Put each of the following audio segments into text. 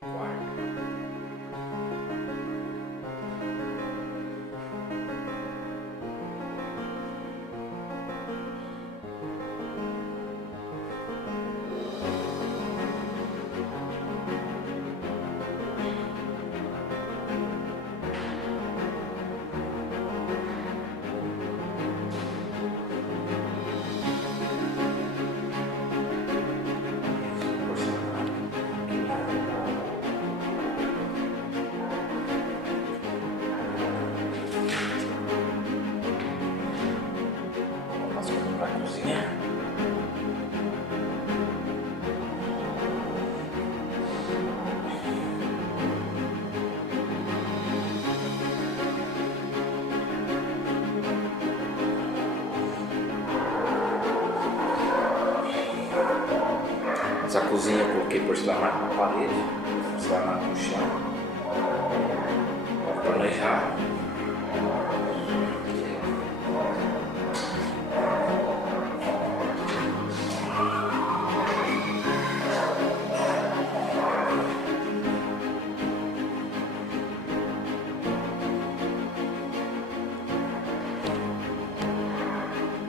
quarto. Passando para a cozinha. Essa cozinha eu coloquei porcelanato na parede, porcelanato no chão, para planejar.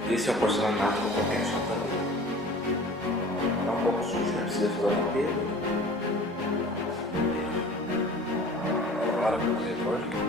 Esse é o porcelanato que eu coloquei no chão também. Tá um pouco sujo, né? Precisa fazer a limpeza. Agora com o corretor.